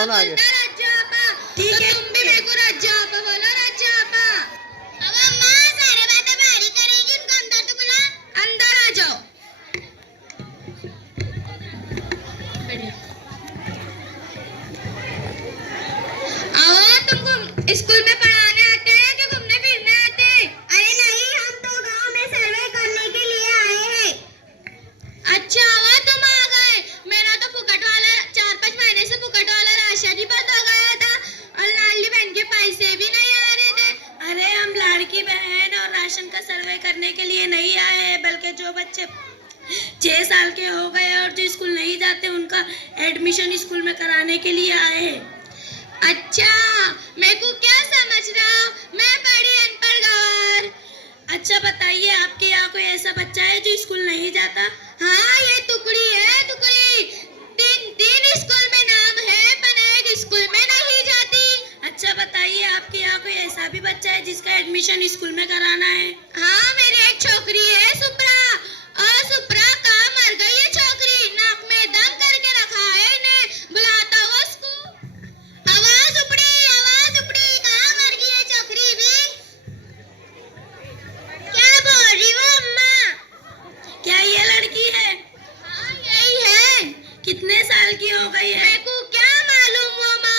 बताओ ना आगे। ठीक है, तुम भी मेरे को रज्जापा बोलो, रज्जापा। अब अम्मा सारे बातें भारी करेगी, उनको अंदर तो बुला। अंदर आ जाओ। आओ, तुमको स्कूल में पढ़ाने आते हैं कि घूमने फिरने आते हैं? अरे नहीं, हम तो गांव में सर्वे करने के लिए आए हैं। अच्छा हुआ तुम आ गए, मेरा तो फुकट वाला 4-5 महीने से फुकट वाला राशन ही बंद हो गया था और लाडली बहन के पैसे भी नहीं आ रहे थे। अरे हम लाड़की बहन और राशन का सर्वे करने के लिए नहीं आए हैं, बल्कि जो बच्चे 6 साल के हो गए और जो स्कूल नहीं जाते उनका एडमिशन स्कूल में कराने के लिए आए हैं। अच्छा, मेरे को क्या समझ रहा हो? मैं बड़ी अनपढ़ गवार। अच्छा बताइए, आपके यहाँ कोई ऐसा बच्चा है जो स्कूल नहीं जाता? हाँ, ये टुकड़ी है, टुकड़ी। तीन स्कूल में नाम है, पर एक स्कूल में नहीं जाती। अच्छा बताइए, आपके यहाँ कोई ऐसा भी बच्चा है जिसका एडमिशन स्कूल में कराना है? हाँ, मेरी एक छोकरी है सुप्रा, और सुप्रा कहाँ मर गई है छोकरी, नाक में दम करके रखा है इन्हें, बुलाता हो उसको। आवाज उपड़ी, कहाँ मर गई है छोकरी भी? क्या बोल रही हो अम्मा? क्या ये लड़की है? हाँ, यही है। कितने साल की हो गई है? मेरे को क्या मालूम वो माँ,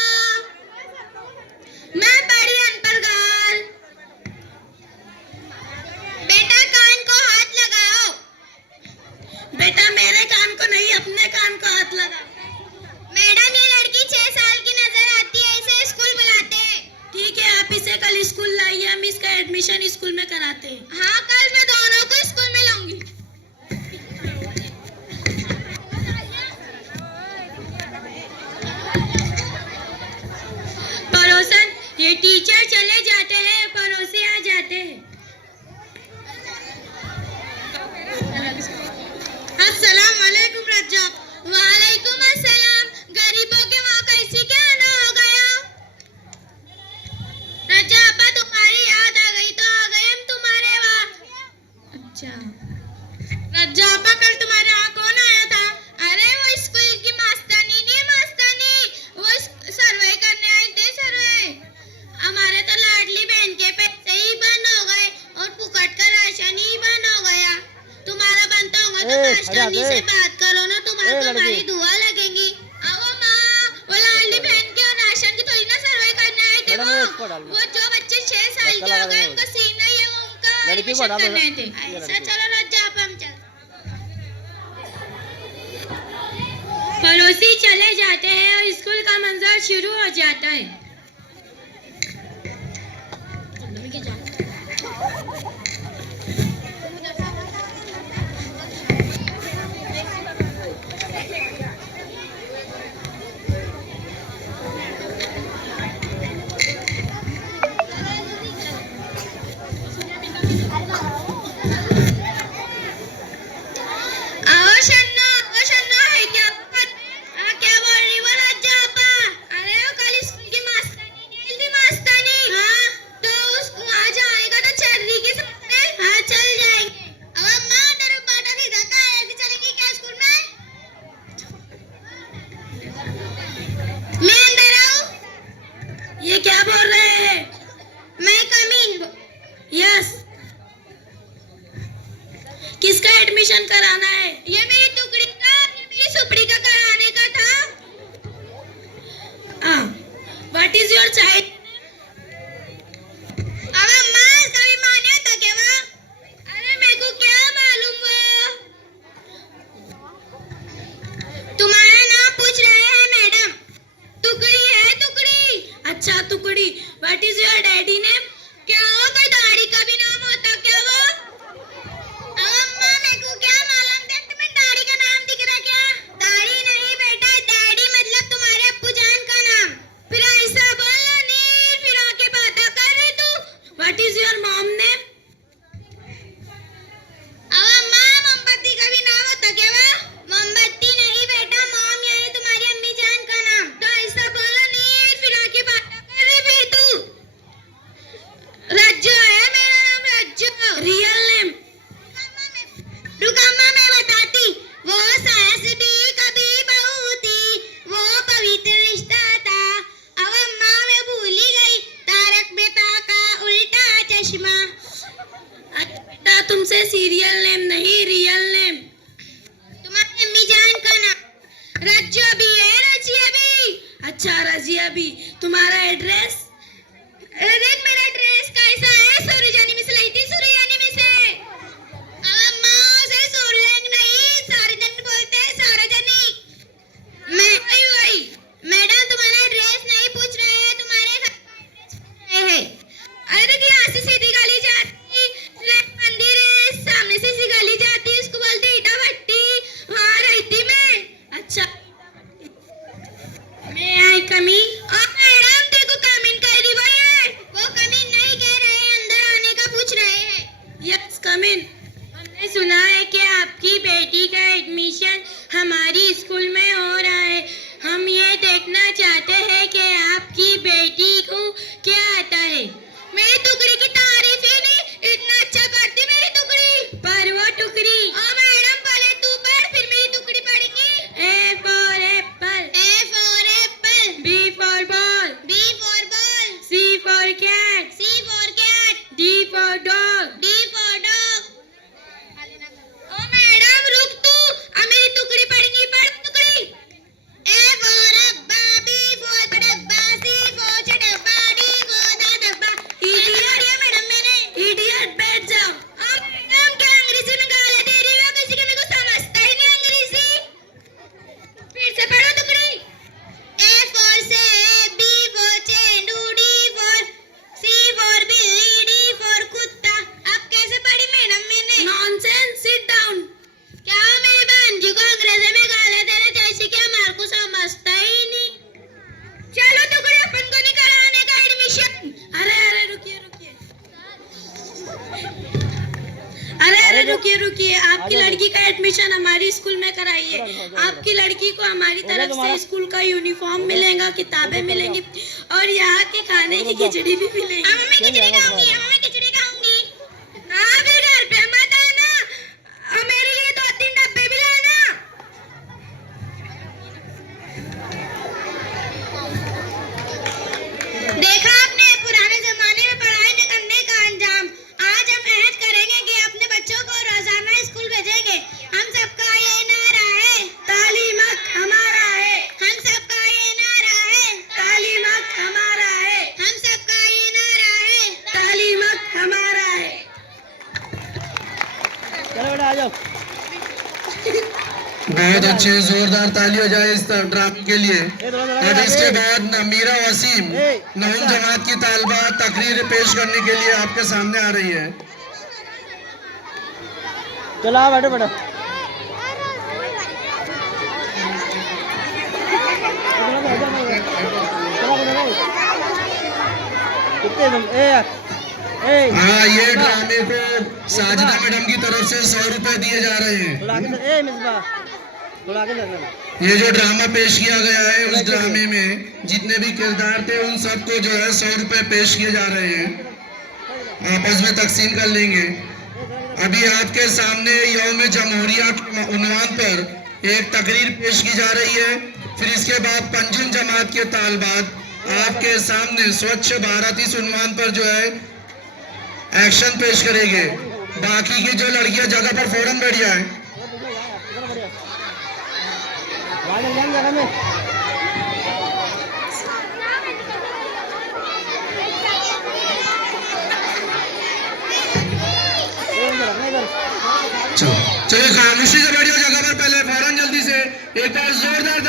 मैं बड़ी अनपढ़ गाल। बेटा कान को हाथ लगाओ। बेटा मेरे कान को नहीं, अपने कान को हाथ लगा। मैडम, ये लड़की 6 साल की नजर आती है, इसे स्कूल बुलाते हैं। ठीक है, आप इसे कल स्कूल लाइए, हम इसका एडमिशन स्कूल में कराते हैं। हाँ, कल मैं दोनों को स्कूल में लाऊंगी। पड़ोसन, ये टीचर चले जाते हैं, पड़ोसी आ जाते हैं। अस्सलाम वालेकुम रज्जाब। वालेकुम अस्सलाम। गरीबों के वहाँ कैसी क्या आना हो गया? रज्जाबा, तुम्हारी याद आ गई तो आ गए हम तुम्हारे वहाँ। अच्छा रज्जाबा, कल तुम्हारे यहाँ कौन आया था? अरे वो स्कूल की मास्तानी नहीं, मास्तानी वो सर्वे करने आए थे, सर्वे। हमारे तो लाडली बहन के पैसे ही बंद हो गए और फुकट का राशन ही बंद हो गया। तुम्हारा बनता होगा तो मास्टरनी से बात करो ना, तुम्हारे को हमारी दुआ लगेगी। आओ माँ, वो लाडली बहन के और राशन की थोड़ी ना सर्वे करने आए थे। वो जो बच्चे 6 साल के हो गए, उनका सीन नहीं है, वो उनका एडमिशन करने आए थे। ऐसा चलो रज्जाब, हम चल। पड़ोसी चले जाते हैं और स्कूल का मंजर शुरू हो जाता है। आओ शन्नो, है क्या? क्या बोल रही हो रज्जाबा? अरे वो कल स्कूल की मास्तानी नहीं थी, मास्तानी। हाँ, तो उसको वहाँ जाएगा तो चर्री के सामने। हाँ, चल जाएंगे। अब अम्मा, तेरे बाटा की धक्का है कि चलेंगी क्या स्कूल में? मैं अंदर आऊँ? ये क्या बोल रहे हैं? मैं कमिंग। यस। किसका एडमिशन कराना है? ये मेरी टुकड़ी का, ये मेरी सुपड़ी का कराने का था। What is your child? अब अम्मा, कभी माने तो क्या वो? अरे मेरे को क्या मालूम वो? तुम्हारा नाम पूछ रहे हैं मैडम। टुकड़ी है, टुकड़ी। अच्छा टुकड़ी। What is your daddy name? क्या हो, कोई दाढ़ी का भी नाम होता क्या वो? अब अम्मा, मेरे को क्या मालूम? देख, तुम्हें दाढ़ी का नाम दिख रहा क्या? दाढ़ी नहीं बेटा, डैडी मतलब तुम्हारे अब्बू जान का नाम। फिर ऐसा बोलना नहीं, फिर आके बातें कर रही तू। What is your mom name? अब अम्मा, मोमबत्ती का भी नाम होता क्या वो? मोमबत्ती नहीं बेटा, मॉम यानी तुम्हारी अम्मी जान का नाम। तो ऐसा बोलो नहीं, फिर आके बातें कर रही फिर तू। रज्जू है मेरा नाम, रज्जू। Real name? रुक अम्मा, मैं बताती। वो सास भी कभी बहू थी, वो पवित्र रिश्ता था, तुमसे सीरियल नेम नहीं, रियल नेम। तुम्हारी अम्मी जान का नाम रज्जा भी है, रजिया भी। अच्छा रजिया भी। तुम्हारा एड्रेस? देख मेरा ड्रेस कैसा है, सूरजानी में से लाई थी, सूरजानी में से। अम्मा से सूरजन नहीं, सार्वजनिक बोलते हैं, सार्वजनिक। मैं वही मैडम तुम्हारा ड्रेस नहीं पूछ रहे हैं, तुम्हारे घर पूछ रहे हैं। अरे देखिए यहाँ से सीधी गली जाती, मंदिर है, सामने से सीधी गली जाती, उसको बोलते ईटा भट्टी, वहाँ रहती मैं। अच्छा मैं आई कमी? मैडम देखो कमिन कह रही वो कमिन नहीं कह रहे हैं, अंदर आने का पूछ रहे हैं। यस कम इन। हमने सुना है कि आपकी बेटी का एडमिशन हमारी स्कूल में हो रहा है। हम ये देखना चाहते हैं कि आपकी बेटी को क्या आता है। मेरी टुकड़ी की तारीफ ही नहीं, इतना अच्छा करती मेरी टुकड़ी। पर वो टुकड़ी मैडम पहले तू पढ़, फिर मेरी टुकड़ी पढ़ेंगी। A for apple, A for apple, B for ball, B for ball, C for cat, C for cat, D for dog, D for dog. ओ मैडम रुक तू, अब मेरी टुकड़ी पढ़ेंगी, पढ़ टुकड़ी। ए फॉर अब्बा, बी फॉर डब्बा, सी फॉर डब्बा, डी फॉर डब्बा। इडियट मैडम मैंने। इडियट बैठ जाओ। मैडम क्या अंग्रेजी में गाली दे रही हो, किसी के मेरे को समझता ही नहीं अंग्रेजी। फिर से पढ़ो टुकड़ी। ए फॉर सेब, बी फॉर चेंडू, डी फॉर सी फॉर बिल्ली, डी फॉर कुत्ता। अब कैसे पढ़ी मैडम मैंने? Nonsense, sit down. क्या मेरे भांजी को अंग्रेजी में गाली दे रहे, जैसे कि हमारे को समझता ही नहीं। चलो टुकड़ी, अपन को नहीं कराने का एडमिशन। अरे अरे रुकिए रुकिए। अरे रुकिए रुकिए, आपकी लड़की का एडमिशन हमारी स्कूल में कराइए। आपकी लड़की को हमारी तरफ से स्कूल का यूनिफॉर्म मिलेगा, किताबें मिलेंगी और यहाँ के खाने की खिचड़ी भी मिलेगी। अब मैं खिचड़ी खाऊंगी, अब मैं खिचड़ी खाऊंगी। हाँ फिर घर पे मत आना, और मेरे लिए 2-3 डब्बे भी लाना। देखा आपने पुराने जमाने में पढ़ाई न करने का अंजाम। आज हम अहद करेंगे कि अपने बच्चों को रोजाना स्कूल भेजेंगे। हम सबका ये नारा है, तालीम हक हमारा है, हम सबका ये नारा है, तालीम हक हमारा है, हम सबका ये नारा है। तालीम हक हमारा है। चलो बेटा आ जाओ। बहुत अच्छे, जोरदार ताली हो जाए इस ड्रामे के लिए। अब इसके बाद मीरा वसीम नवीन जमात की तालबा तकरीर पेश करने के लिए आपके सामने आ रही है। चलो आ बैठो बेटा। हाँ, ये ड्रामे को साजिदा मैडम की तरफ से 100 रुपए दिए जा रहे हैं। ये जो ड्रामा पेश किया गया है, उस ड्रामे में जितने भी किरदार थे उन सबको जो है 100 रुपए पेश किए जा रहे हैं। आपस में तकसीम कर लेंगे। अभी आपके सामने यौम जमहूरिया के उन्वान पर एक तकरीर पेश की जा रही है। फिर इसके बाद पंजिम जमात के तालबात आपके सामने स्वच्छ भारत इस उन्वान पर जो है एक्शन पेश करेंगे। बाकी की जो लड़कियां जगह पर फौरन बैठ जाएं। जगह में चलिए खामोशी से बैठिए जगह पर, पहले फौरन जल्दी से एक बार जोरदार